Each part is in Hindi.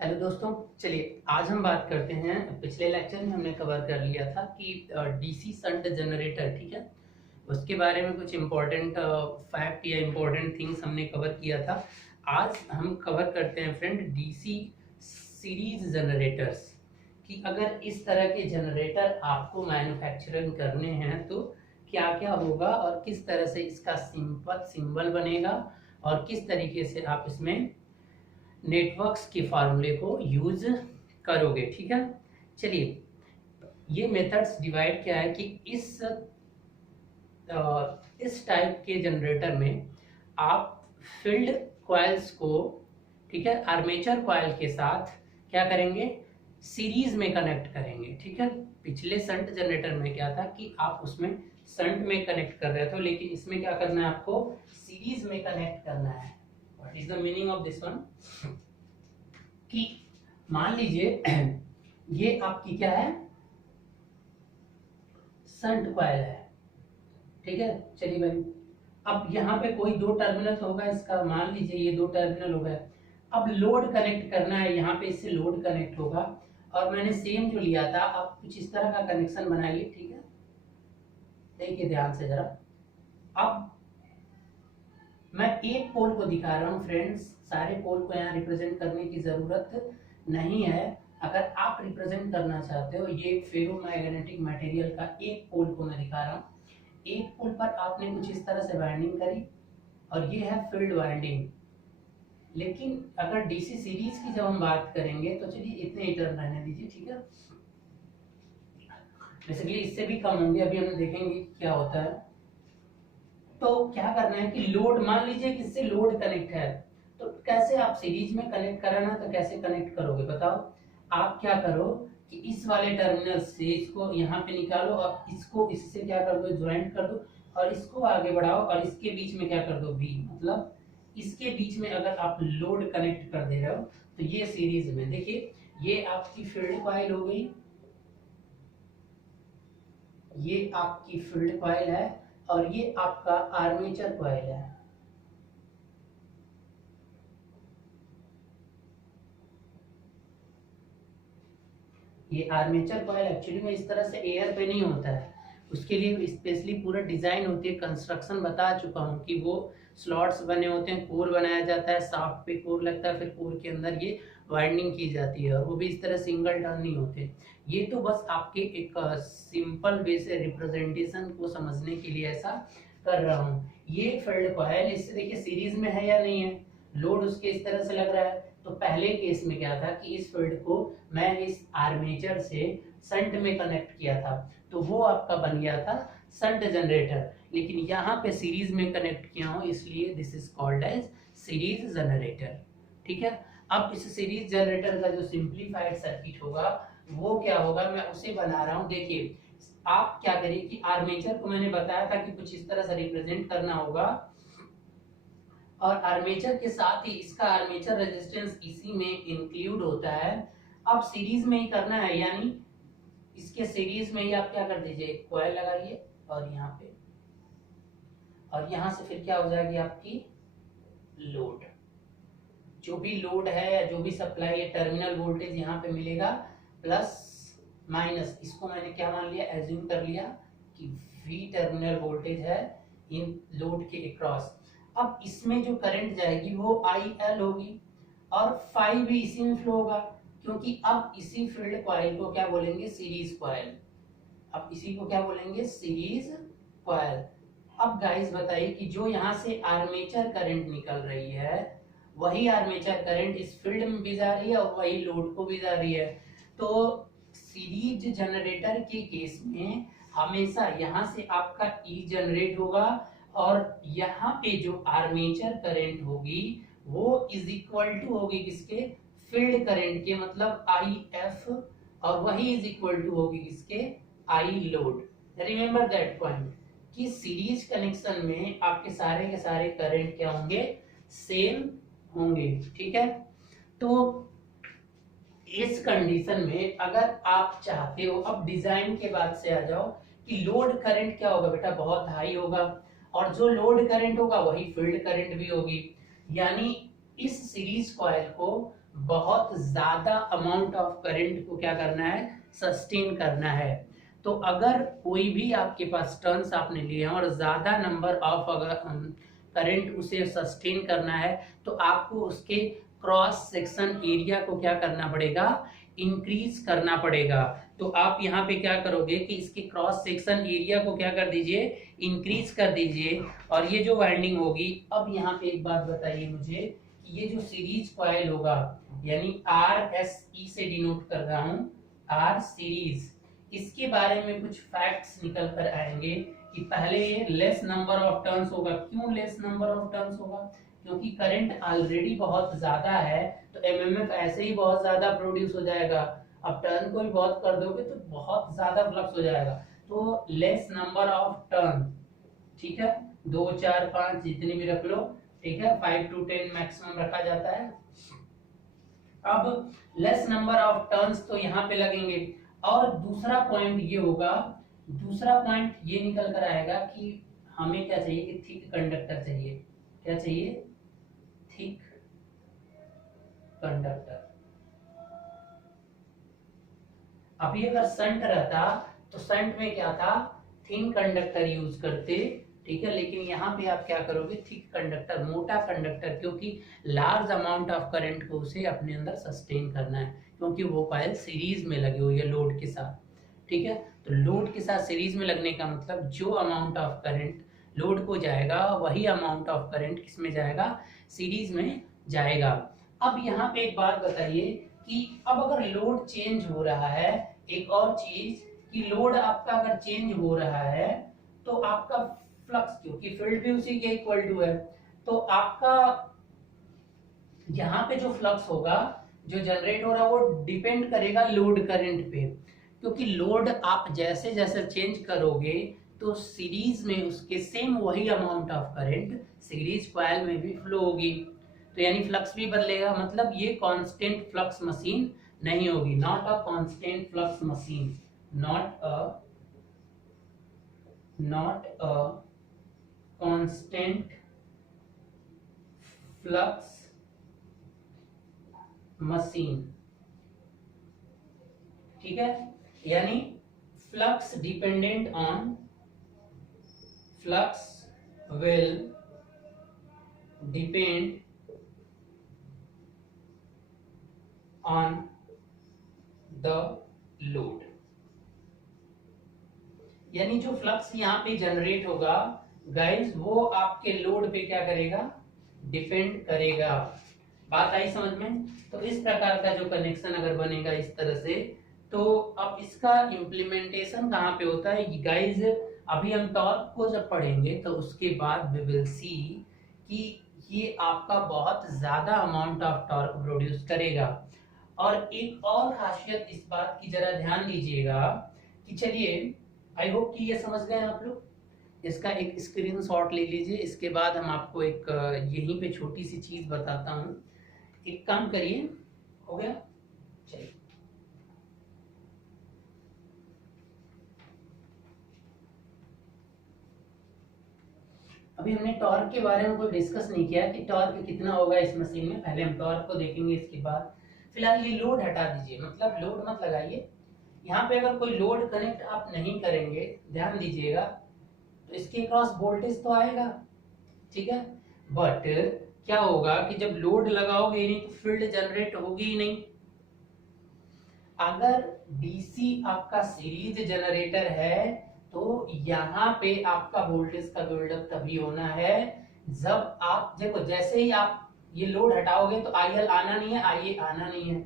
हेलो दोस्तों, चलिए आज हम बात करते हैं। पिछले लेक्चर में हमने कवर कर लिया था कि डीसी शंट जनरेटर, ठीक है, उसके बारे में कुछ इम्पोर्टेंट फैक्ट या इम्पोर्टेंट थिंग्स हमने कवर किया था। आज हम कवर करते हैं फ्रेंड डीसी सीरीज जनरेटर्स कि अगर इस तरह के जनरेटर आपको मैन्युफैक्चरिंग करने हैं तो क्या क्या होगा और किस तरह से इसका सिंबल बनेगा और किस तरीके से आप इसमें नेटवर्क्स के फार्मूले को यूज करोगे। ठीक है, चलिए ये मेथड्स डिवाइड क्या है कि इस टाइप के जनरेटर में आप फील्ड कॉइल्स को, ठीक है, आर्मेचर कॉइल के साथ क्या करेंगे, सीरीज में कनेक्ट करेंगे। ठीक है, पिछले शंट जनरेटर में क्या था कि आप उसमें शंट में कनेक्ट कर रहे थे, लेकिन इसमें क्या करना है, आपको सीरीज में कनेक्ट करना है। What is the meaning of this one कि मान लीजिए ये आपकी क्या है, शंट कॉइल है। ठीक है, चलिए भाई, अब यहाँ पे कोई दो टर्मिनल होगा इसका, मान लीजिए ये दो टर्मिनल हो गया। अब लोड कनेक्ट करना है, यहाँ पे इससे लोड कनेक्ट होगा और मैंने सेम जो लिया था, आप कुछ इस तरह का कनेक्शन बनाइए। ठीक है, देखिए ध्यान से जरा। अब मैं एक पोल को दिखा रहा हूँ फ्रेंड्स, सारे पोल को यहाँ रिप्रेजेंट करने की जरूरत नहीं है। अगर आप रिप्रेजेंट करना चाहते हो, ये फेरोमैग्नेटिक मटेरियल का एक पोल को मैं दिखा रहा हूँ। एक पोल पर आपने कुछ इस तरह से वाइंडिंग करी और ये है फील्ड वाइंडिंग। लेकिन अगर डीसी सीरीज की जब हम बात करेंगे तो चलिए इतने ही टर्न रहने दीजिए। ठीक है, बेसिकली इससे भी कम होंगे, अभी हम देखेंगे क्या होता है। तो क्या करना है कि लोड, मान लीजिए कि इससे लोड कनेक्ट है, तो कैसे आप सीरीज में कनेक्ट कराना, तो कैसे कनेक्ट करोगे बताओ। आप क्या करो कि इस वाले टर्मिनल से इसको यहाँ पे निकालो और इसको इससे क्या कर दो, ज्वाइंट कर दो और इसको आगे बढ़ाओ और इसके बीच में क्या कर दो, वी, मतलब इसके बीच में अगर आप लोड कनेक्ट कर दे रहे हो तो ये सीरीज में, देखिए ये आपकी फील्ड कॉइल हो गई, ये आपकी फील्ड कॉइल है और ये आपका आर्मेचर कॉइल है। ये आर्मेचर कॉइल एक्चुअली में इस तरह से एयर पे नहीं होता है, उसके लिए स्पेशली पूरा डिजाइन होती है, कंस्ट्रक्शन बता चुका हूँ कि वो स्लॉट्स बने होते हैं, कोर बनाया जाता है, शाफ्ट पे कोर लगता है, फिर कोर के अंदर ये वाइंडिंग की जाती है और वो भी इस तरह सिंगल टर्न नहीं होते। ये तो बस आपके एक सिंपल वे से रिप्रेजेंटेशन को समझने के लिए ऐसा कर रहा हूँ। ये फील्ड कॉइल, इससे देखिए सीरीज में है या नहीं है, लोड उसके इस तरह से लग रहा है। तो पहले केस में क्या था कि इस फील्ड को मैं इस आर्मेचर से शंट में कनेक्ट किया था, तो वो आपका बन गया था शंट जनरेटर। लेकिन यहाँ पे सीरीज में कनेक्ट किया हूँ, इसलिए this is called as series generator. ठीक है, अब इस सीरीज जनरेटर का जो सिंप्लीफाइड सर्किट होगा वो क्या होगा, मैं उसे बना रहा हूँ। देखिए आप क्या करिए कि आर्मेचर को मैंने बताया था कि कुछ इस तरह से रिप्रेजेंट करना होगा और आर्मेचर के साथ ही इसका आर्मेचर रेजिस्टेंस इसी में इंक्लूड होता है। अब सीरीज में ही करना है, यानी इसके सीरीज में ही आप क्या कर दीजिए, कॉइल लगाइए और यहाँ पे, और यहाँ से फिर क्या हो जाएगी आपकी लोड, जो भी लोड है या जो भी सप्लाई है, टर्मिनल वोल्टेज यहाँ पे मिलेगा प्लस माइनस, इसको मैंने क्या मान लिया, एज्यूम कर लिया कि V टर्मिनल वोल्टेज है इन लोड के अक्रॉस। अब इसमें जो करंट जाएगी वो IL होगी और फाई भी इसी में फ्लो होगा, क्योंकि अब इसी फील्ड कॉइल को क्या बोलेंगे, सीरीज कॉइल। अब इसी को क्या बोलेंगे, सीरीज कॉइल। अब गाइस बताइए कि जो यहाँ से आर्मेचर करंट निकल रही है, वही आर्मेचर करंट इस फील्ड में भी जा रही है और वही लोड को भी जा रही है। तो सीरीज जनरेटर के केस में हमेशा यहाँ से आपका E जनरेट होगा और यहाँ पे जो आर्मेचर करंट होगी वो इज इक्वल टू होगी किसके, फील्ड करंट के, मतलब IF, और वही इज इक्वल टू होगी किसके, I load. Remember that point कि सीरीज कनेक्शन में आपके सारे के सारे करंट क्या होंगे, सेम होंगे। ठीक है, तो इस कंडीशन में अगर आप चाहते हो, अब डिजाइन के बाद से आ जाओ कि लोड करंट क्या होगा बेटा, बहुत हाई होगा, और जो लोड करंट होगा वही फील्ड करंट भी होगी। यानी इस सीरीज कॉइल को बहुत ज्यादा अमाउंट ऑफ करंट को क्या करना है, सस्टेन करना है। तो अगर कोई भी आपके पास टर्न्स आपने लिए हैं और ज्यादा नंबर ऑफ अगर करंट उसे सस्टेन करना है, तो आपको उसके क्रॉस सेक्शन एरिया को क्या करना पड़ेगा, इंक्रीज करना पड़ेगा। तो आप यहाँ पे क्या करोगे कि इसके क्रॉस सेक्शन एरिया को क्या कर दीजिए, इंक्रीज कर दीजिए। और ये जो वाइंडिंग होगी, अब यहाँ पे एक बात बताइए मुझे कि ये जो सीरीज कॉइल होगा, यानी आर एस ई से डिनोट कर रहा हूँ, आर सीरीज, इसके बारे में कुछ फैक्ट्स निकल कर आएंगे कि पहले ये लेस नंबर ऑफ टर्न्स होगा। क्यों लेस नंबर ऑफ टर्न्स होगा, क्योंकि करंट ऑलरेडी बहुत ज्यादा है, तो एमएमएफ ऐसे ही बहुत ज्यादा प्रोड्यूस हो जाएगा। अब टर्न को भी बहुत कर दोगे तो बहुत ज्यादा फ्लक्स हो जाएगा। तो लेस नंबर ऑफ टर्न, ठीक है, 2 4 5 जितनी भी रख लो, ठीक है, 5 to 10 मैक्सिमम रखा जाता है। अब लेस नंबर ऑफ टर्न्स तो यहाँ पे लगेंगे। और दूसरा पॉइंट ये होगा, दूसरा पॉइंट ये निकल कर आएगा कि हमें क्या चाहिए कि थिक कंडक्टर चाहिए। क्या चाहिए, थिक कंडक्टर। अभी अगर संट रहता तो संट में क्या था, थिन कंडक्टर यूज करते, ठीक है, लेकिन यहाँ पे आप क्या करोगे, थिक कंडक्टर, मोटा कंडक्टर, क्योंकि लार्ज अमाउंट ऑफ करंट को उसे अपने अंदर सस्टेन करना है, क्योंकि वो कॉइल सीरीज में लगी हुई है लोड के साथ, ठीक है। तो लोड के साथ सीरीज में लगने का मतलब जो अमाउंट ऑफ करंट लोड को जाएगा, वही अमाउंट ऑफ करंट किसमें जाएगा, सीरीज में जाएगा। अब यहाँ पे एक बात बताइए कि अब अगर लोड चेंज हो रहा है, एक और चीज कि लोड आपका अगर चेंज हो रहा है तो आपका फ्लक्स, क्योंकि फील्ड भी उसी के इक्वल टू है, तो आपका यहाँ पे जो फ्लक्स होगा, जो जनरेट हो रहा है, वो डिपेंड करेगा लोड करंट पे। क्योंकि लोड आप जैसे जैसे चेंज करोगे तो सीरीज में उसके सेम वही amount of current series coil में भी फ्लो होगी, तो यानी फ्लक्स भी बदलेगा। मतलब ये कांस्टेंट फ्लक्स मशीन नहीं होगी, not a constant flux machine, not a constant flux machine, ठीक है। यानी flux dependent on, flux will depend on the load. यानी जो फ्लक्स यहाँ पे जनरेट होगा गाइस, वो आपके लोड पे क्या करेगा, डिपेंड करेगा। बात आई समझ में। तो इस प्रकार का जो कनेक्शन अगर बनेगा इस तरह से, तो अब इसका इम्प्लीमेंटेशन कहाँ पे होता है गाइस, अभी हम टॉर्क को जब पढ़ेंगे तो उसके बाद वी विल सी कि ये आपका बहुत ज्यादा अमाउंट ऑफ टॉर्क प्रोड्यूस करेगा। और एक और खासियत इस बात की जरा ध्यान दीजिएगा कि चलिए, आई होप कि ये समझ गए आप लोग। इसका एक स्क्रीनशॉट ले लीजिए, इसके बाद हम आपको एक यहीं पे छोटी सी चीज बताता हूँ। एक काम करिए, हो गया, चलिए। अभी हमने टॉर्क के बारे में कोई डिस्कस नहीं किया कि टॉर्क कितना होगा इस मशीन में, पहले हम टॉर्क को देखेंगे, इसके बाद फिलहाल ये लोड हटा दीजिए, मतलब लोड मत लगाइए। यहाँ पे अगर कोई लोड कनेक्ट आप नहीं करेंगे, ध्यान दीजिएगा, तो इसके क्रॉस वोल्टेज तो आएगा, ठीक है, बट क्या होगा कि जब लोड लगाओगे ही नहीं तो फील्ड जनरेट होगी ही नहीं। अगर डीसी आपका सीरीज जनरेटर है तो यहाँ पे आपका वोल्टेज का बिल्डअप तभी होना है जब आप देखो, जैसे ही आप ये लोड हटाओगे तो आईएल आना नहीं है, आईए आना नहीं है।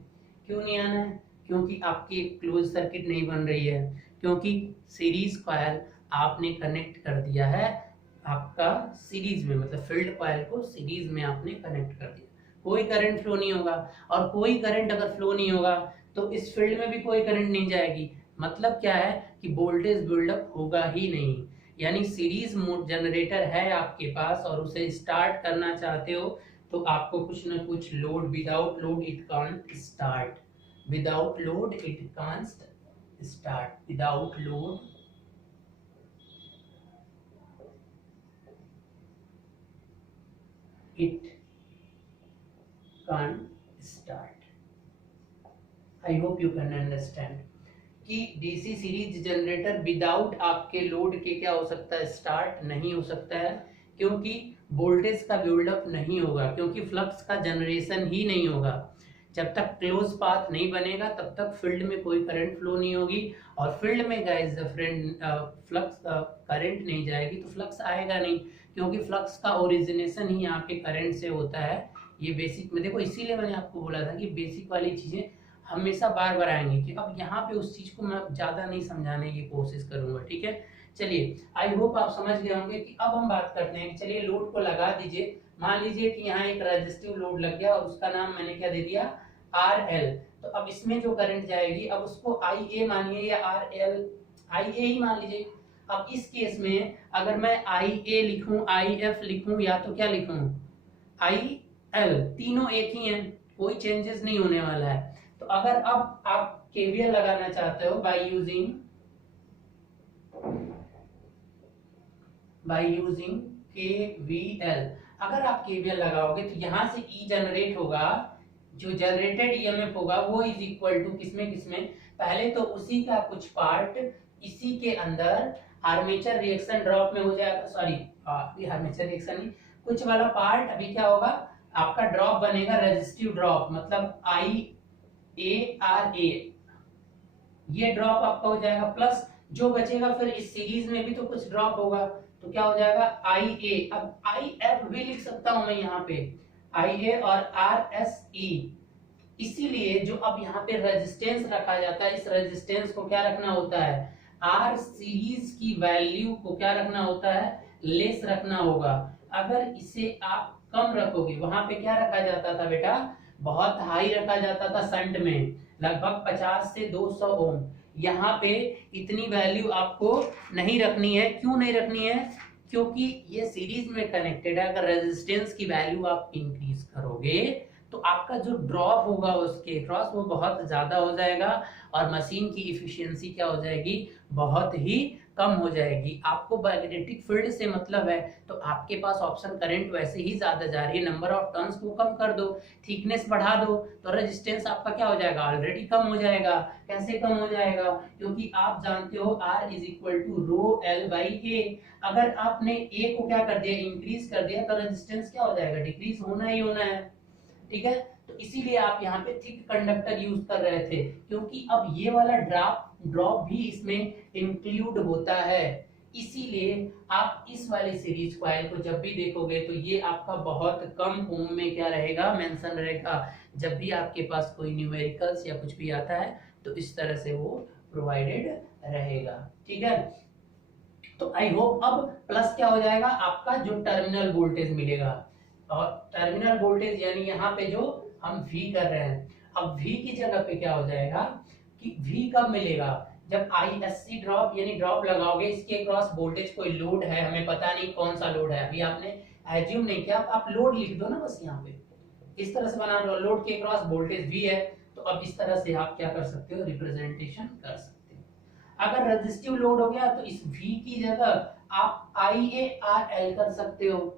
क्यों नहीं आना है, क्योंकि आपकी क्लोज सर्किट नहीं बन रही है, क्योंकि सीरीज कॉइल आपने कनेक्ट कर दिया है आपका सीरीज में, मतलब फील्ड कॉइल को सीरीज में आपने कनेक्ट कर दिया, कोई करंट फ्लो नहीं होगा। और कोई करंट अगर फ्लो नहीं होगा तो इस फील्ड में भी कोई करंट नहीं जाएगी। मतलब क्या है कि वोल्टेज बिल्डअप होगा ही नहीं। यानी सीरीज जनरेटर है आपके पास और उसे स्टार्ट करना चाहते हो तो आपको कुछ ना कुछ load, without load it can't start, without load it can't start, without load it can't start। I hope you can understand कि डीसी सीरीज जनरेटर विदाउट आपके लोड के क्या हो सकता है, स्टार्ट नहीं हो सकता है, क्योंकि वोल्टेज का बिल्डअप नहीं होगा, क्योंकि फ्लक्स का जनरेशन ही नहीं होगा। जब तक क्लोज पाथ नहीं बनेगा तब तक फील्ड में कोई करंट फ्लो नहीं होगी, और फील्ड में गाइस फ्रेंड फ्लक्स करंट नहीं जाएगी तो फ्लक्स आएगा नहीं, क्योंकि फ्लक्स का ओरिजिनेशन ही यहाँ पे करंट से होता है। ये बेसिक में देखो, इसीलिए मैंने आपको बोला था कि बेसिक वाली चीजें हमेशा बार बार आएंगी, कि अब यहाँ पे उस चीज को मैं ज्यादा नहीं समझाने की कोशिश करूंगा, ठीक है। चलिए, आई होप आप समझ गए होंगे कि अब हम बात करते हैं कि चलिए लोड को लगा दीजिए। मान लीजिए कि यहाँ एक रेजिस्टिव लोड लग गया और उसका नाम मैंने क्या दे दिया, RL। तो अब इसमें जो करंट जाएगी, अब उसको IA मानिए या RL, IA ही मान लीजिए। अब इस केस में अगर मैं IA लिखूं, IF लिखूं, या तो क्या लिखूं, IL, तीनों एक ही हैं, कोई चेंजेस नहीं होने वाला है। तो अगर अब आप KVL लगाना चाहते हो बाय यूजिंग KVL, अगर आप KVL लगाओगे तो यहां से E जनरेट होगा, जो जनरेटेड EMF होगा वो इज इक्वल टू किसमें किसमें, पहले तो उसी का कुछ पार्ट इसी के अंदर आर्मेचर रिएक्शन ड्रॉप में हो जाएगा, सॉरी आर्मेचर रिएक्शन नहीं, कुछ वाला पार्ट अभी क्या होगा, आपका ड्रॉप बनेगा रेजिस्टिव ड्रॉप, मतलब IARA, ये ड्रॉप आपका हो जाएगा, प्लस जो बचेगा फिर इस सीरीज में भी तो कुछ ड्रॉप होगा, तो क्या हो जाएगा IA। अब IF भी लिख सकता हूं मैं यहाँ पे, IA और RSE। इसीलिए जो अब यहाँ पे रेजिस्टेंस रखा जाता है, इस रेजिस्टेंस को क्या रखना होता है, R सीरीज की वैल्यू को क्या रखना होता है, लेस रखना होगा। अगर इसे आप कम रखोगे, वहां पे क्या रखा जाता था बेटा, बहुत हाई रखा जाता था संट में, लगभग 50 से 200 ओम। यहाँ पे इतनी वैल्यू आपको नहीं रखनी है। क्यों नहीं रखनी है, क्योंकि ये सीरीज में कनेक्टेड है। अगर रेजिस्टेंस की वैल्यू आप इंक्रीज करोगे तो आपका जो ड्रॉप होगा उसके क्रॉस वो बहुत ज्यादा हो जाएगा, और मशीन की इफिशियंसी क्या हो जाएगी, बहुत ही कम हो जाएगी। आपको मैग्नेटिक फील्ड से मतलब है, तो आपके पास ऑप्शन करंट वैसे ही ज्यादा जा रही है, नंबर ऑफ टर्न्स को कम कर दो, थिकनेस बढ़ा दो, तो रेजिस्टेंस आपका क्या हो जाएगा, ऑलरेडी कम हो जाएगा। कैसे कम हो जाएगा, क्योंकि आप जानते हो R is equal to rho L by A। अगर आपने A को क्या कर दिया, इंक्रीज कर दिया, तो रेजिस्टेंस क्या हो जाएगा, डिक्रीज होना ही होना है, ठीक है। तो इसीलिए आप यहाँ पे थिक कंडक्टर यूज कर रहे थे, क्योंकि अब ये वाला ड्रॉप भी इसमें इंक्लूड होता है। इसीलिए आप इस वाली सीरीज कॉइल को जब भी देखोगे तो ये आपका बहुत कम ओम में क्या रहेगा, मेंशन रहेगा। जब भी आपके पास कोई न्यूमेरिकल्स या कुछ भी आता है तो इस तरह से वो प्रोवाइडेड रहेगा, ठीक है। तो आई होप अब प्लस क्या हो जाएगा, आपका जो टर्मिनल वोल्टेज मिलेगा, और टर्मिनल वोल्टेज यानी यहाँ पे जो हम V कर रहे हैं, अब V की जगह पे क्या हो जाएगा कि V कब मिलेगा, जब ISC ड्रॉप यानी ड्रॉप लगाओगे, इसके क्रॉस वोल्टेज कोई लोड है, हमें पता नहीं कौन सा लोड है, अभी आपने एज्यूम नहीं किया, आप लोड लिख दो ना बस, यहाँ पे इस तरह से बना लो, लोड के क्रॉस वोल्टेज V है, तो अब इस तरह से आप क्या कर सकते हो, रिप्रेजेंटेशन कर सकते हो। अगर रेजिस्टिव लोड हो गया तो इस V की जगह आप IARL कर सकते हो।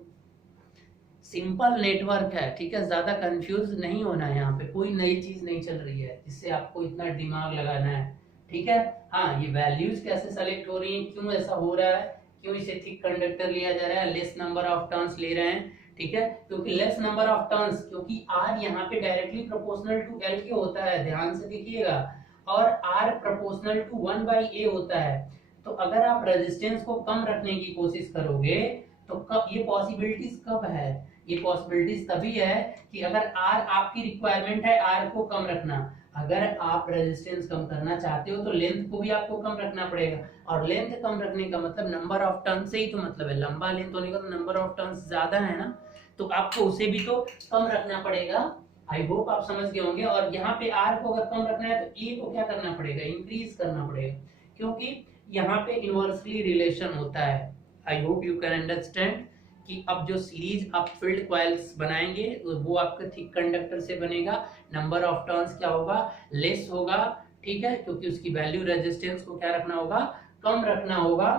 सिंपल नेटवर्क है, ठीक है, ज्यादा कंफ्यूज नहीं होना है, यहाँ पे कोई नई चीज नहीं चल रही है जिससे आपको इतना दिमाग लगाना है, ठीक है। हाँ, ये वैल्यूज कैसे सेलेक्ट हो रही हैं, क्यों ऐसा हो रहा है, क्यों इसे थिक कंडक्टर लिया जा रहा है, लेस नंबर ऑफ टर्न्स ले रहे हैं, ठीक है, क्योंकि लेस नंबर ऑफ टर्न्स, क्योंकि R यहाँ पे डायरेक्टली प्रोपोर्शनल टू L के होता है, ध्यान से देखिएगा, और R प्रोपोर्शनल टू 1/A होता है। तो अगर आप रेजिस्टेंस को कम रखने की कोशिश करोगे तो कब ये पॉसिबिलिटीज कब है, ये पॉसिबिलिटीज तभी है कि अगर R आपकी रिक्वायरमेंट है R को कम रखना, अगर आप रेजिस्टेंस कम करना चाहते हो तो लेंथ को भी आपको कम रखना पड़ेगा, और लेंथ कम रखने का मतलब नंबर ऑफ टर्न से ही तो मतलब है, लंबा लेंथ होने का तो नंबर ऑफ टर्न्स ज्यादा है ना, तो आपको उसे भी तो कम रखना पड़ेगा। आई होप आप समझ गए होंगे। और यहाँ पे R को अगर कम रखना है तो A को क्या करना पड़ेगा, इंक्रीज करना पड़ेगा, क्योंकि यहाँ पे इनवर्सली रिलेशन होता है। I hope you can understand कि अब जो सीरीज आप फील्ड कॉइल्स बनाएंगे वो आपका थिक कंडक्टर से बनेगा, नंबर ऑफ टर्न्स क्या होगा, लेस होगा, ठीक है, क्योंकि उसकी वैल्यू रेजिस्टेंस को क्या रखना होगा, कम रखना होगा।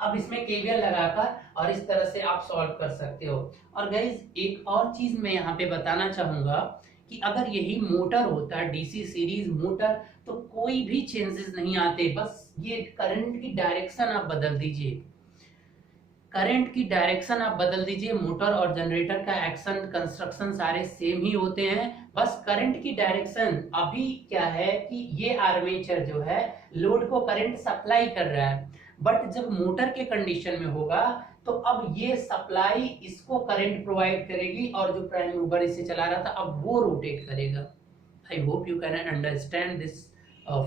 अब इसमें KVL लगाकर और इस तरह से आप सॉल्व कर सकते हो। और गाइस एक और चीज मैं यहाँ पे बताना चाहूंगा कि अगर यही मोटर होता, डीसी सीरीज मोटर, तो कोई भी चेंजेस नहीं आते, बस ये करंट की डायरेक्शन आप बदल दीजिए, करंट की डायरेक्शन आप बदल दीजिए। मोटर और जनरेटर का एक्शन कंस्ट्रक्शन सारे सेम ही होते हैं, बस करंट की डायरेक्शन अभी क्या है कि ये आर्मेचर जो है लोड को करंट सप्लाई कर रहा है, बट जब मोटर के कंडीशन में होगा तो अब ये सप्लाई इसको करंट प्रोवाइड करेगी और जो प्राइम मूवर इसे चला रहा था अब वो रोटेट करेगा। I hope you can understand this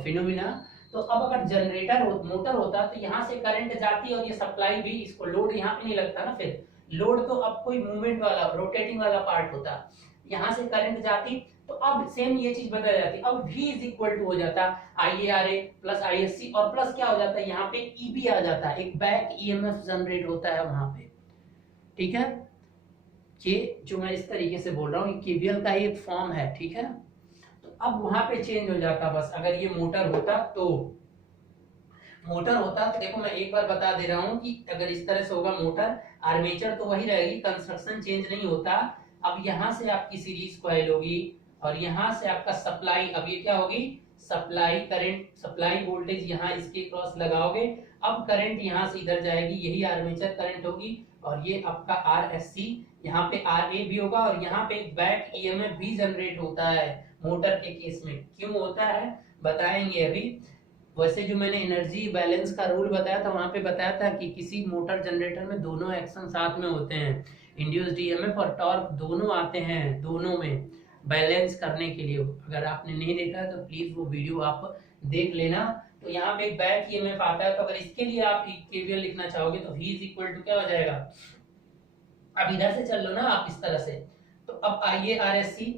phenomena. तो अब अगर मोटर होता तो यहाँ से करंट जाती और ये सप्लाई भी, इसको लोड यहाँ पे नहीं लगता ना, फिर लोड तो अब कोई मूवमेंट वाला रोटेटिंग वाला पार्ट होता, यहाँ से करंट जाती तो अब सेम ये चीज बदल जाती, अब V इज इक्वल टू हो जाता IaRa प्लस ISC और प्लस क्या हो जाता है यहाँ पे EB आ जाता है, एक बैक EMF जनरेट होता है वहां पे। ठीक है, ये जो मैं इस तरीके से बोल रहा हूँ केवीएल का ही एक फॉर्म है, ठीक है। तो अब वहां पे चेंज हो जाता, बस अगर ये मोटर होता तो देखो मैं एक बार बता दे रहा हूँ कि अगर इस तरह से होगा मोटर, आर्मेचर तो वही रहेगी, कंस्ट्रक्शन चेंज नहीं होता। अब यहाँ से आपकी सीरीज कॉइल होगी और यहाँ से आपका सप्लाई, अब ये क्या होगी सप्लाई करंट, सप्लाई वोल्टेज यहाँ इसके क्रॉस लगाओगे, अब करंट यहाँ से इधर जाएगी, यही आर्मेचर करंट होगी और ये आपका RSC, यहाँ पे RA भी होगा और यहाँ पे एक बैक EMF भी जनरेट होता है मोटर के केस में। क्यों होता है बताएंगे अभी। वैसे जो मैंने एनर्जी बैलेंस का रूल बताया था वहां पे बताया था कि किसी मोटर जनरेटर में दोनों एक्शन साथ में होते हैं, इंड्यूस्ड ईएमएफ और टॉर्क दोनों आते हैं, दोनों में बैलेंस करने के लिए। अगर आपने नहीं देखा है तो प्लीज वो वीडियो आप देख लेना। तो यहाँ पे बैक ईएमएफ आता है, तो अगर इसके लिए आप केवीएल लिखना चाहोगे तो V इज इक्वल टू क्या हो जाएगा, अब इधर से चल लो ना आप इस तरह से, तो अब IaRSE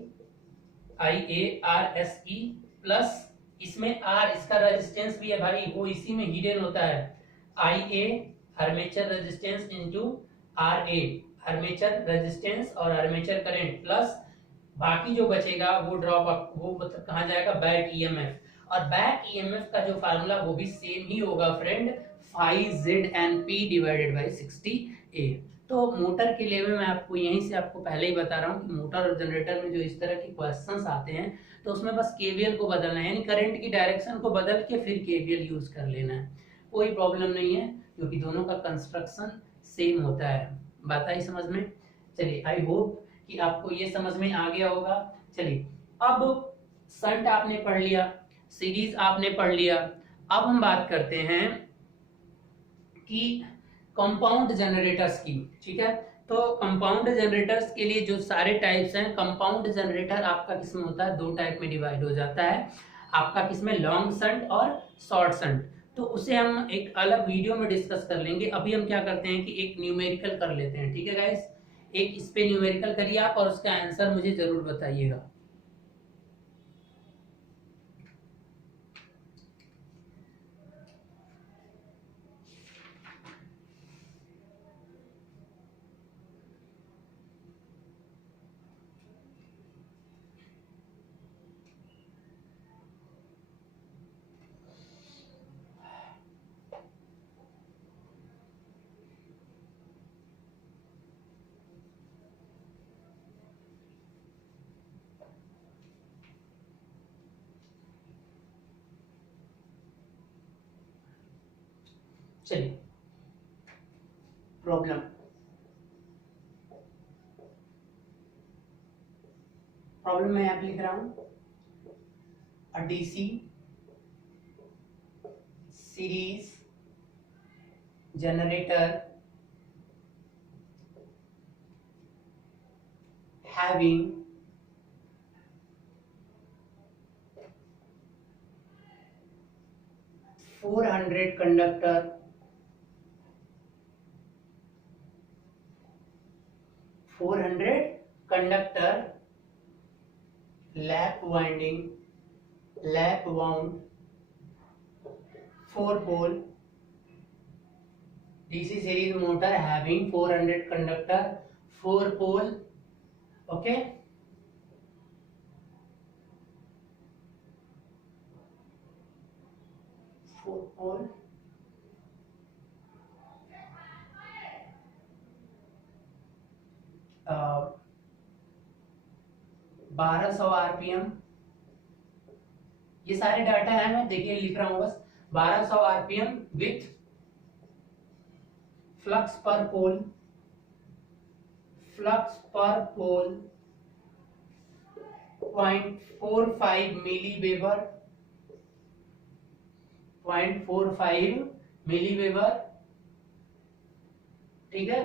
प्लस इसमें R इसका रेजिस्टेंस भी है भाई, वो इसी में हिडन होता है, IA armature resistance into RA armature resistance और आर्मेचर करंट प्लस बाकी जो बचेगा वो ड्रॉप, वो मतलब कहाँ जाएगा बैक ईएमएफ, और बैक ईएमएफ का जो फार्मूला वो भी सेम ही होगा friend, phi ZNP divided by 60A। तो मोटर के लिए मैं आपको यहीं से आपको पहले ही बता रहा हूँ कि मोटर और जनरेटर में जो इस तरह के क्वेश्चंस आते हैं तो उसमें बस केवीएल को बदलना है, यानी करंट की डायरेक्शन को बदल के फिर केवीएल यूज कर लेना है, कोई प्रॉब्लम नहीं है क्योंकि दोनों का कंस्ट्रक्शन सेम होता है। बात आई समझ में? चलिए आई होप कि आपको ये समझ में आ गया होगा। चलिए अब शंट आपने पढ़ लिया, सीरीज आपने पढ़ लिया, अब हम बात करते हैं कि कंपाउंड जनरेटर्स की। ठीक है, तो कंपाउंड जनरेटर्स के लिए जो सारे टाइप्स हैं, कंपाउंड जनरेटर आपका किसमें होता है, दो टाइप में डिवाइड हो जाता है आपका, किसमें लॉन्ग शंट और शॉर्ट शंट। तो उसे हम एक अलग वीडियो में डिस्कस कर लेंगे। अभी हम क्या करते हैं कि एक न्यूमेरिकल कर लेते हैं। ठीक है गाइस, एक इस पे न्यूमेरिकल करिए आप और उसका आंसर मुझे जरूर बताइएगा। चलिए प्रॉब्लम मैं यहाँ पे लिख रहा हूं, a DC series generator having 400 conductor, 400 conductor lap winding, lap wound 4 pole DC series motor having 400 conductor 4 pole. Okay, pole 1200 RPM, ये सारे डाटा है, मैं देखिए लिख रहा हूं बस। 1200 आरपीएम विथ फ्लक्स पर पोल, फ्लक्स पर पोल 0.45 मिलीवेबर, 0.45 मिलीवेबर, ठीक है,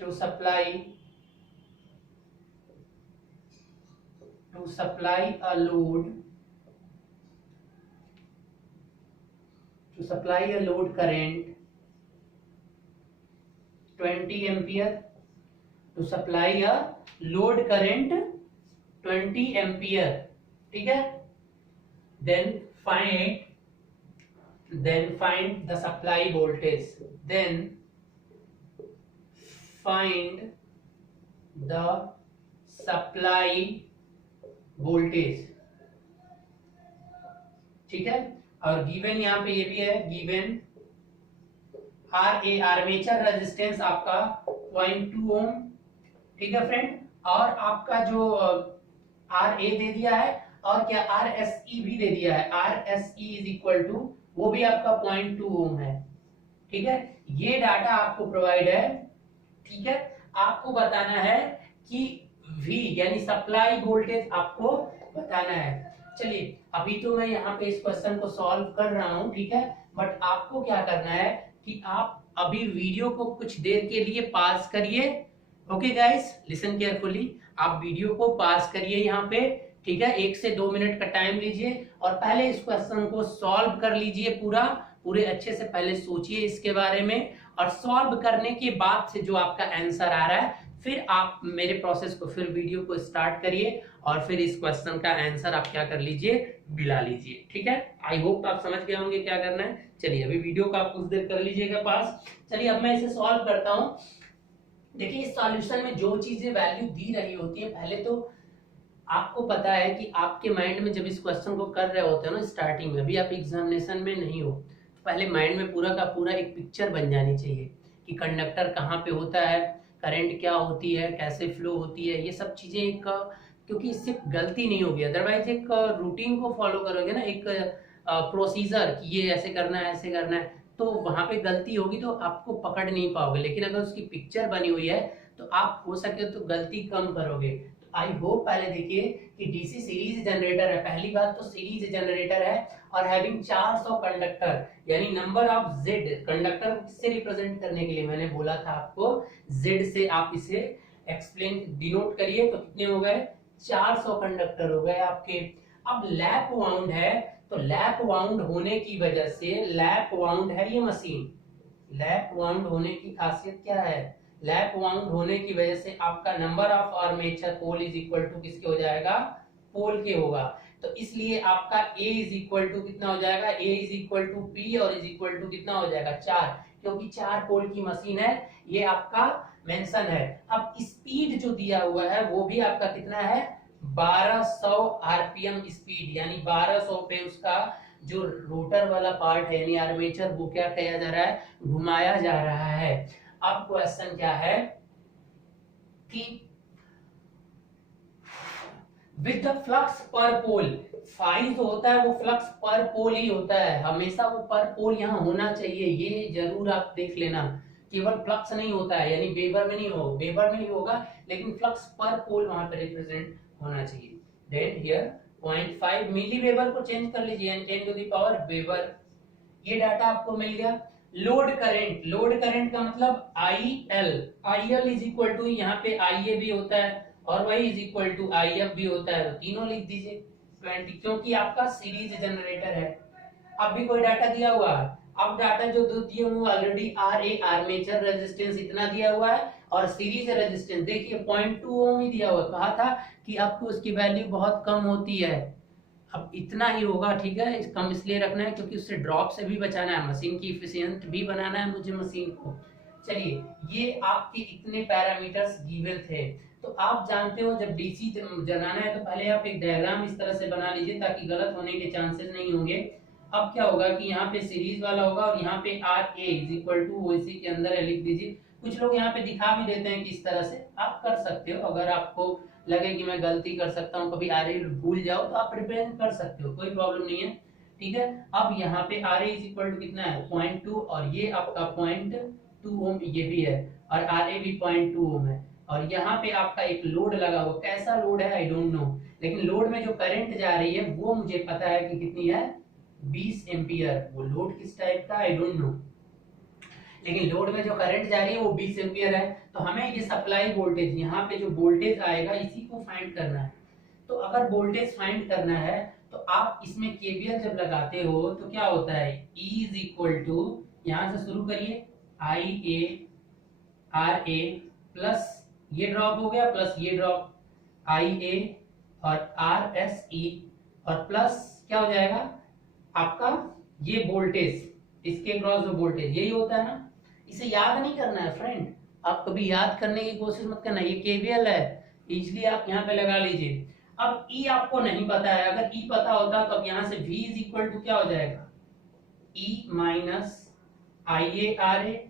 to supply a load, to supply a load current 20 ampere, to supply a load current 20 ampere, ठीक है। then find the supply voltage, then find the supply voltage, ठीक है। और गिवन यहाँ पे ये भी है, गिवन RA आर्मेचर रेजिस्टेंस आपका 0.2 ओम, ठीक है फ्रेंड, और आपका जो RA दे दिया है और क्या RSE भी दे दिया है, RSE इज इक्वल टू वो भी आपका 0.2 ओम है, ठीक है। ये डाटा आपको प्रोवाइड है, ठीक है। आपको बताना है कि V यानी सप्लाई वोल्टेज आपको बताना है। चलिए अभी तो मैं यहाँ पे इस क्वेश्चन को सॉल्व कर रहा हूँ, ठीक है, बट आपको क्या करना है कि आप अभी वीडियो को कुछ देर के लिए पास करिए। ओके गाइस, लिसन केयरफुली, आप वीडियो को पास करिए यहाँ पे, ठीक है, 1 से 2 मिनट का टाइम लीजिए और पहले इस क्वेश्चन को सॉल्व कर लीजिए, पूरे अच्छे से पहले सोचिए इसके बारे में, और सॉल्व करने के बाद से जो आपका आंसर आ रहा है फिर आप मेरे प्रोसेस को, फिर वीडियो को स्टार्ट करिए और फिर इस क्वेश्चन का आंसर आप क्या कर लीजिए, मिला लीजिए, ठीक है। आई होप आप समझ गए होंगे क्या करना है। चलिए अभी वीडियो को आप कुछ देर कर लीजिएगा पास। चलिए अब मैं इसे सॉल्व करता हूँ। देखिए इस सॉल्यूशन में जो चीजें वैल्यू दी रही होती है, पहले तो आपको पता है कि आपके माइंड में जब इस क्वेश्चन को कर रहे होते हो ना स्टार्टिंग में, अभी आप एग्जामिनेशन में नहीं हो, तो पहले माइंड में पूरा का पूरा एक पिक्चर बन जानी चाहिए कि कंडक्टर कहाँ पे होता है, करंट क्या होती है, कैसे फ्लो होती है, ये सब चीजें एक, क्योंकि इससे गलती नहीं होगी, अदरवाइज एक रूटीन को फॉलो करोगे ना, एक प्रोसीजर कि ये ऐसे करना है ऐसे करना है, तो वहां पे गलती होगी तो आपको पकड़ नहीं पाओगे। लेकिन अगर उसकी पिक्चर बनी हुई है तो आप हो सके तो गलती कम करोगे। आई होप पहले देखिए कि डीसी सीरीज जनरेटर है, पहली बात तो सीरीज जनरेटर है और हैविंग 400 कंडक्टर, यानी नंबर ऑफ जेड, कंडक्टर को किससे रिप्रेजेंट करने के लिए मैंने बोला था आपको, जेड से आप इसे एक्सप्लेन डिनोट करिए, तो कितने हो गए, 400 कंडक्टर हो गए आपके। अब लैप वाउंड है, तो लैप वाउंड होने की वजह से, लैप वाउंड है ये मशीन, लैप वाउंड होने की खासियत क्या है, लैप वाउंड होने की वजह से आपका number of armature pole is equal to किसके हो जाएगा, पोल के होगा, तो इसलिए आपका A इज इक्वल टू कितना हो जाएगा, A is equal to P और इज इक्वल टू कितना हो जाएगा 4, क्योंकि 4 पोल की मशीन है, ये आपका मेंशन है। अब स्पीड जो दिया हुआ है वो भी आपका कितना है, 1200 आरपीएम स्पीड, यानी 1200 पे उसका जो रोटर वाला पार्ट है यानी आर्मेचर, वो क्या किया जा रहा है, घुमाया जा रहा है। अब क्वेश्चन क्या है कि विद द फ्लक्स पर पोल, फाई जो होता है वो फ्लक्स पर पोल ही होता है, हमेशा वो पर पोल यहाँ होना चाहिए, ये जरूर आप देख लेना, केवल फ्लक्स नहीं होता है, यानी वेबर में नहीं हो, वेबर में ही होगा, लेकिन फ्लक्स पर पोल वहां पर रिप्रेजेंट होना चाहिए। देन हियर 0.5 मिली वेबर को चेंज कर लीजिए, 10 टू द पावर वेबर, ये डाटा आपको मिल गया। लोड करंट, लोड करंट का मतलब IL, IL is equal to, यहाँ पे IA भी होता है और वही इज इक्वल टू IF भी होता है, तो तीनों लिख दीजिए 20, क्योंकि आपका सीरीज जनरेटर है। अब भी कोई डाटा दिया हुआ है, अब डाटा जो दो दिए हुए ऑलरेडी RA आर्मेचर रेजिस्टेंस इतना दिया हुआ है और सीरीज रेजिस्टेंस देखिए 0.2 ओम ही दिया हुआ, कहा था कि आपको उसकी वैल्यू बहुत कम होती है, अब इतना ही होगा, ठीक है, कम इसलिए रखना है क्योंकि उससे ड्रॉप से भी बचाना है, मशीन की इफिशिएंट भी बनाना है मुझे मशीन को। चलिए ये आपके इतने पैरामीटर्स गिवन थे, तो आप जानते हो जब डीसी जलाना है तो पहले आप एक डायग्राम इस तरह से बना लीजिए ताकि गलत होने के चांसेस नहीं होंगे। अब क्या होगा कि यहाँ पे सीरीज वाला होगा और यहाँ पे RA इज इक्वल टू वो इसी के अंदर है, लिख दीजिए कुछ लोग यहाँ पे दिखा भी देते हैं कि इस तरह से आप कर सकते हो। अगर आपको लगे कि मैं गलती कर सकता हूँ, कभी आर ए भूल जाओ तो आप रिप्रेजेंट कर सकते हो, कोई प्रॉब्लम नहीं है। ठीक है, अब यहाँ पे R A is equal to कितना है 0.2 और ये आपका 0.2 ओम ये भी है और आर ए भी 0.2 ओम है। और यहाँ पे आपका एक लोड लगा हुआ, कैसा लोड है आई डोंट नो, लेकिन लोड में जो करंट जा रही है वो मुझे पता है कि कितनी है 20 एम्पियर। वो लोड किस टाइप का आई डोंट नो, लेकिन लोड में जो करंट जा रही है वो 20 एम्पियर है। तो हमें ये सप्लाई वोल्टेज, यहाँ पे जो वोल्टेज आएगा इसी को फाइंड करना है। तो अगर वोल्टेज फाइंड करना है तो आप इसमें केवीएल जब लगाते हो तो क्या होता है, E इज इक्वल टू, यहां से शुरू करिए, आई ए आर ए प्लस ये ड्रॉप हो गया प्लस ये ड्रॉप आई ए और आर एस ई और प्लस क्या हो जाएगा आपका ये वोल्टेज, इसके क्रॉस जो वोल्टेज यही होता है ना। इसे याद नहीं करना है फ्रेंड, आप कभी याद करने की कोशिश मत करना, ये केवीएल है इसलिए आप यहाँ पे लगा लीजिए। अब E आपको नहीं पता है, अगर E पता होता तो अब यहाँ से V इज इक्वल टू क्या हो जाएगा, E minus I A R A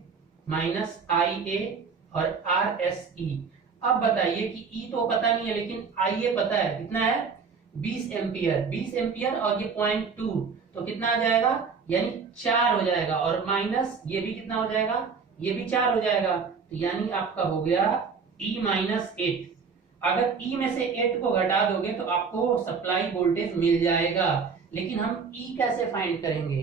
minus I A और आर एस ई। अब बताइए कि E तो पता नहीं है लेकिन आई ए पता है, कितना है 20 एम्पियर, 20 एम्पियर और ये 0.2 तो कितना आ जाएगा, यानी 4 हो जाएगा और माइनस ये भी कितना हो जाएगा, ये भी 4 हो जाएगा। तो यानी आपका हो गया E माइनस 8। अगर E में से 8 को घटा दोगे तो आपको सप्लाई वोल्टेज मिल जाएगा। लेकिन हम E कैसे फाइंड करेंगे,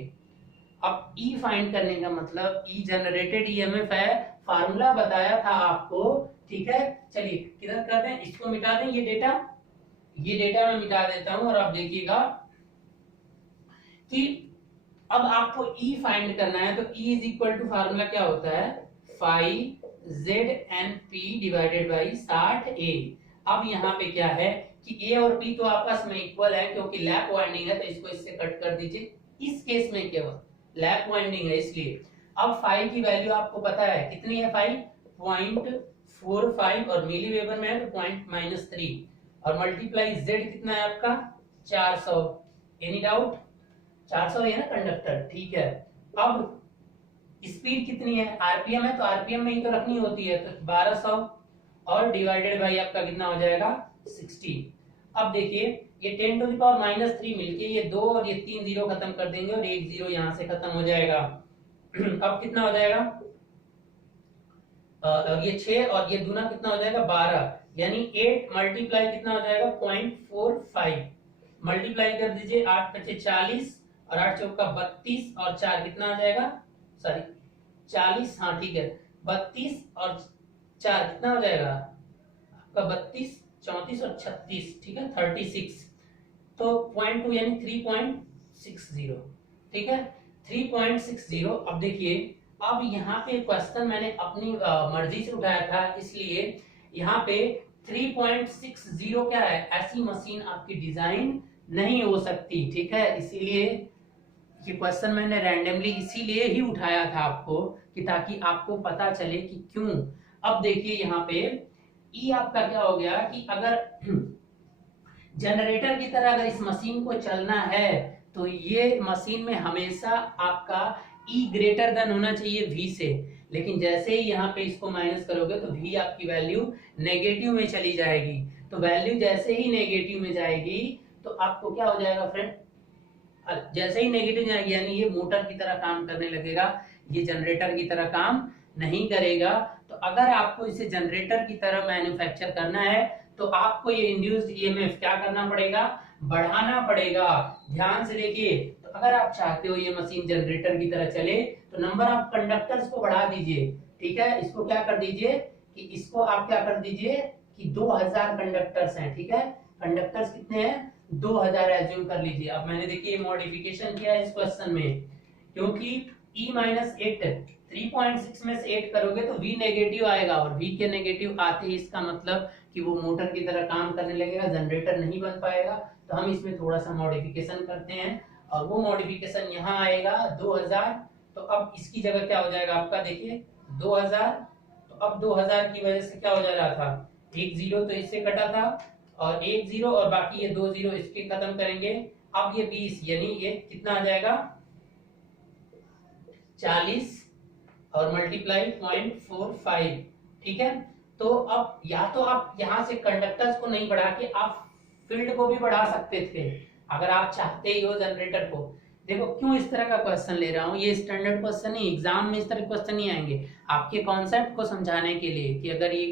अब E फाइंड करने का मतलब E जनरेटेड ईएमएफ है, फार्मूला बताया था आपको। ठीक है, चलिए किधर कर दें, इसको मिटा दें, ये डेटा मैं मिटा देता हूं और आप देखिएगा कि अब आपको E फाइंड करना है। तो E is equal to formula क्या होता है, five ZNP divided by 60A। अब यहाँ पे क्या है कि A और P तो आपस में इक्वल है, क्योंकि लैप वाइंडिंग है तो इसको इससे कट कर दीजिए। इस केस में केवल लैप वाइंडिंग है इसलिए। अब फाई की वैल्यू आपको पता है कितनी है, फाई 0.45 और मिली वेबर में है तो -3 और मल्टीप्लाई Z कितना है आपका 400। एनी डाउट, 400 है ना कंडक्टर, ठीक है। अब स्पीड कितनी है, आरपीएम है तो आरपीएम में ही तो रखनी होती है, तो 1200 और डिवाइडेड बाई आपका कितना हो जाएगा 60। अब देखिए ये 10 टू द पावर -3 मिलके ये 2 और ये 3 जीरो खत्म कर देंगे और एक जीरो यहाँ से खत्म हो जाएगा। अब कितना हो जाएगा, ये 6 और ये दूना कितना हो जाएगा 12, यानी 8 मल्टीप्लाई कितना हो जाएगा 0.45 मल्टीप्लाई कर दीजिए, 8 × 40 और 8 चौका 32 और 4 कितना आ जाएगा, सॉरी 40, हाँ ठीक है 32 और 4 कितना हो जाएगा आपका 32, 34 और 36, ठीक है 36। तो 0.2 यानी 3.60, ठीक है 3.60। अब देखिए अब यहाँ पे क्वेश्चन मैंने अपनी मर्जी से उठाया था, इसलिए यहाँ पे 3.60 क्या है, ऐसी मशीन आपकी डिजाइन नहीं हो सकती, ठीक है। इसीलिए ये क्वेश्चन मैंने रैंडमली इसीलिए ही उठाया था आपको कि ताकि आपको पता चले कि क्यों। अब देखिए यहाँ पे ई आपका क्या हो गया कि अगर जनरेटर की तरह अगर इस मशीन को चलना है तो ये मशीन में हमेशा आपका E ग्रेटर देन होना चाहिए V से, लेकिन जैसे ही यहाँ पे इसको माइनस करोगे तो V आपकी वैल्यू नेगेटिव में चली जाएगी। तो वैल्यू जैसे ही नेगेटिव में जाएगी तो आपको क्या हो जाएगा फ्रेंड, जैसे ही नेगेटिव जाएगी यानी ये मोटर की तरह काम करने लगेगा, ये जनरेटर की तरह काम नहीं करेगा। तो अगर आपको इसे जनरेटर की तरह मैन्युफैक्चर करना है तो आपको ये इंड्यूस्ड ईएमएफ क्या करना पड़ेगा, बढ़ाना पड़ेगा। ध्यान से देखिए, तो अगर आप चाहते हो ये मशीन जनरेटर की तरह चले तो नंबर ऑफ कंडक्टर्स को बढ़ा दीजिए, ठीक है। इसको क्या कर दीजिए कि इसको आप क्या कर दीजिए कि 2000 कंडक्टर्स हैं, ठीक है। कंडक्टर्स कितने हैं 2000 एज्यूम कर लीजिए। अब मैंने देखिए मॉडिफिकेशन किया है इस क्वेश्चन में, क्योंकि E-8 3.6 में से 8 करोगे तो V नेगेटिव आएगा और V के नेगेटिव आते ही इसका मतलब कि वो मोटर की तरह काम करने लगेगा, जनरेटर नहीं बन पाएगा। तो हम इसमें थोड़ा सा मॉडिफिकेशन करते हैं और वो मॉडिफिकेशन यहाँ आएगा 2000। तो अब इसकी जगह क्या हो जाएगा आपका, देखिए 2000। तो अब 2000 की वजह से क्या हो जा रहा था, एक जीरो तो इससे कटा था और एक जीरो और बाकी ये 2 जीरो इसके खत्म करेंगे। अब ये 20 यानी ये कितना आ जाएगा 40 और मल्टीप्लाई 0.45, ठीक है। तो अब या तो आप यहाँ से कंडक्टर्स को नहीं बढ़ा के आप फील्ड को भी बढ़ा सकते थे अगर आप चाहते ही हो जनरेटर को। देखो क्यों इस तरह का क्वेश्चन ले रहा हूँ, ये स्टैंडर्ड क्वेश्चन नहीं, एग्जाम में इस तरह क्वेश्चन नहीं आएंगे, आपके कॉन्सेप्ट को समझाने के लिए कि अगर ये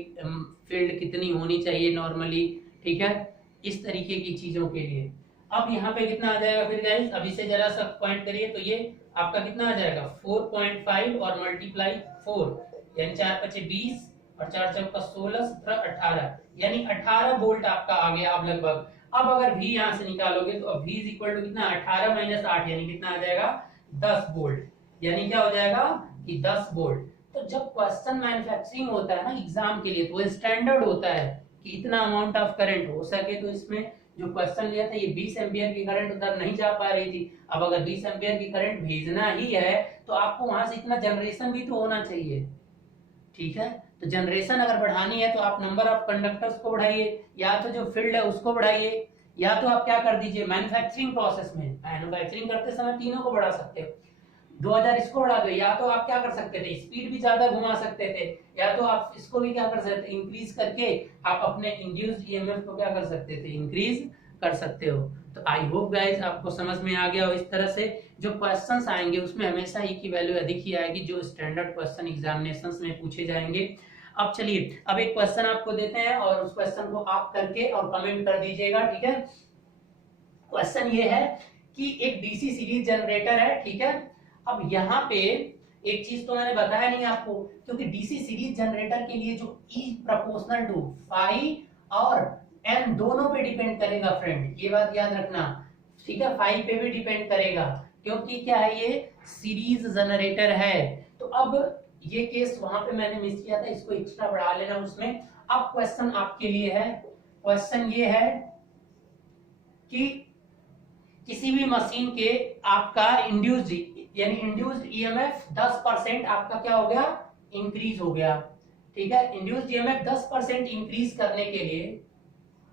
फील्ड कितनी होनी चाहिए नॉर्मली, ठीक है, इस तरीके की चीजों के लिए। अब यहाँ पे कितना आ जाएगा फिर गाइस, अभी से जरा सा पॉइंट करिए, तो ये आपका कितना आ जाएगा 4.5 और मल्टीप्लाई 4, यानी 4 पचे 20 और 4 चौका 16 17 18, यानी 18 वोल्ट आपका आ गया अब लगभग। अब अगर V यहाँ से निकालोगे तो अब V इज इक्वल टू कितना 18 माइनस 8, यानी कितना आ जाएगा 10 वोल्ट, यानी क्या हो जाएगा कि 10 वोल्ट। तो जब क्वेश्चन मैन्युफैक्चरिंग होता है ना एग्जाम के लिए, तो वो स्टैंडर्ड होता है कि इतना अमाउंट ऑफ करंट हो सके। तो इसमें जो क्वेश्चन लिया था ये 20 एम्पियर की करंट उधर नहीं जा पा रही थी, अब अगर 20 एम्पियर की करंट भेजना ही है तो आपको वहां से इतना जनरेशन भी तो होना चाहिए, ठीक है। तो जनरेशन अगर बढ़ानी है तो आप नंबर ऑफ कंडक्टर्स को बढ़ाइए, या तो जो फील्ड है उसको बढ़ाइए, या तो आप क्या कर दीजिए मैन्युफैक्चरिंग प्रोसेस में, मैन्युफैक्चरिंग करते समय तीनों को बढ़ा सकते हो, 2000 इसको बढ़ा दो, या तो आप क्या कर सकते थे स्पीड भी ज्यादा घुमा सकते थे, या तो आप इसको भी क्या कर सकते थे इंक्रीज करके आप अपने इंड्यूस्ड ईएमएफ को क्या कर सकते थे इंक्रीज कर सकते हो। तो आई होप गाइस आपको समझ में आ गया हो। इस तरह से जो क्वेश्चंस आएंगे उसमें हमेशा ई की वैल्यू अधिक ही आएगी जो स्टैंडर्ड क्वेश्चन एग्जामिनेशंस में पूछे जाएंगे। अब चलिए अब एक क्वेश्चन आपको देते हैं और उस क्वेश्चन को आप करके और कमेंट कर दीजिएगा, ठीक है। क्वेश्चन ये है कि एक डीसी सीरीज जनरेटर है, ठीक है। अब यहाँ पे एक चीज तो मैंने बताया नहीं आपको, क्योंकि डीसी सीरीज जनरेटर के लिए जो E प्रोपोर्शनल टू फाई और एम दोनों पे डिपेंड करेगा फ्रेंड, ये बात याद रखना, ठीक है। फाई पे भी डिपेंड करेगा क्योंकि क्या है ये सीरीज जनरेटर है। तो अब ये केस वहां पे मैंने मिस किया था, इसको एक्स्ट्रा बढ़ा लेना उसमें। अब क्वेश्चन आपके लिए है, क्वेश्चन ये है कि किसी भी मशीन के आपका इंड्यूस्ड यानी इंड्यूस्ड ईएमएफ 10% आपका क्या हो गया इंक्रीज हो गया, ठीक है। इंड्यूस्ड ईएमएफ 10% इंक्रीज करने के लिए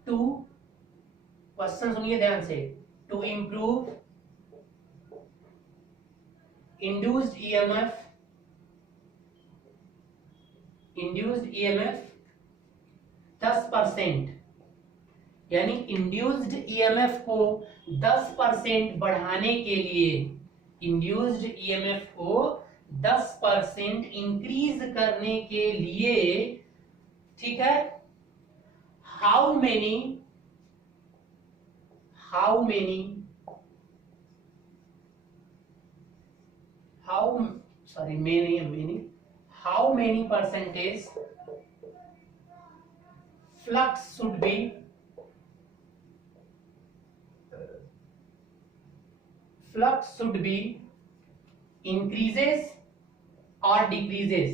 टू, क्वेश्चन सुनिए ध्यान से, टू इंप्रूव इंड्यूस्ड ईएमएफ 10%, यानी इंड्यूस्ड ईएमएफ को 10% बढ़ाने के लिए, इंड्यूस्ड ईएमएफ को 10% इंक्रीज करने के लिए, ठीक है। How many percentage flux should be increases or decreases।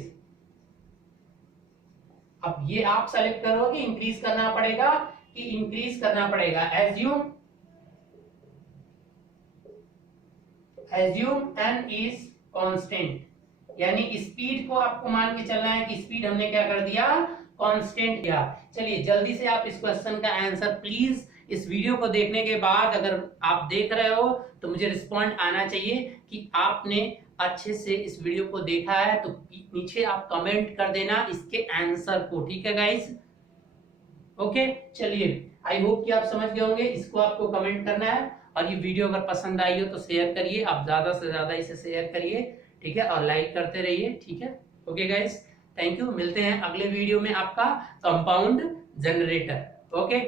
अब ये आप सेलेक्ट करो कि इंक्रीज करना पड़ेगा कि इंक्रीज करना पड़ेगा। एज्यूम n इज कांस्टेंट, यानी स्पीड को आपको मान के चलना है कि स्पीड हमने क्या कर दिया कांस्टेंट किया। चलिए जल्दी से आप इस क्वेश्चन का आंसर प्लीज इस वीडियो को देखने के बाद, अगर आप देख रहे हो तो मुझे रिस्पॉन्ड आना चाहिए कि आपने अच्छे से इस वीडियो को देखा है, तो नीचे आप कमेंट कर देना इसके आंसर को, ठीक है गाइस। ओके चलिए आई होप कि आप समझ गए होंगे, इसको आपको कमेंट करना है और ये वीडियो अगर पसंद आई हो तो शेयर करिए, आप ज्यादा से ज्यादा इसे शेयर करिए, ठीक है, और लाइक करते रहिए, ठीक है। ओके गाइस थैंक यू, मिलते हैं अगले वीडियो में आपका कंपाउंड जनरेटर। ओके